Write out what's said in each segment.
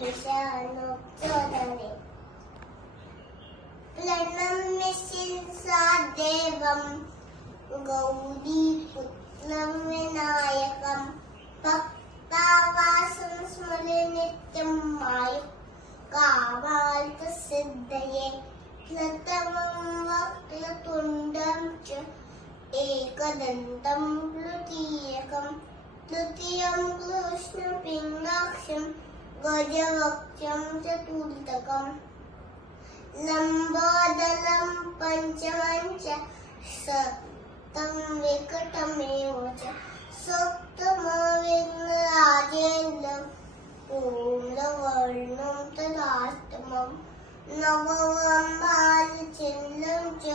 dışarı ചോദനെ പ്ലണം ദേവം Gauri പുത്രവിനായകം ഭക്താവാസം നിത്യം മായ കാവാൽത്ത സിദ്ധയെ ക്ലതമം വക്ലതുണ്ടം ച ഏകദന്തം തൃതീയകം തൃതീയം കൃഷ്ണ പിംഗാക്ഷം गजवक्षं चतुर्थकम् लम्बोदरं पञ्चमं च सप्तं विकटमेव च सप्तमविघ्नराजेन्द्रं पूर्णवर्णं तदाष्टमं च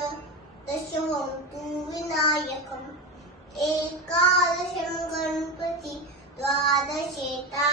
दशमं तु विनायकम् एकादशं गणपति द्वादशेतागजाननं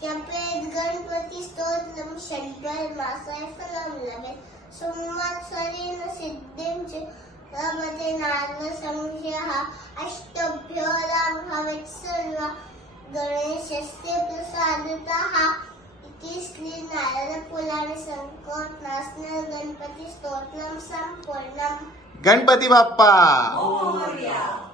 पूतलां मोक्षाशीलवते गतिम् जपेत गणपती स्तोत्रं षड्गर्मासाय फलं लभेत संवत्सरेण सिद्धिं च लभते नारदसंशयः अष्टभ्यो राम भवेत् सर्वा गणेशस्य प्रसादतः इति श्रीनारायणपुराणे शङ्कोटनास्न गणपती स्तोत्रं सम्पूर्णम् गणपती बाप्पा मोरया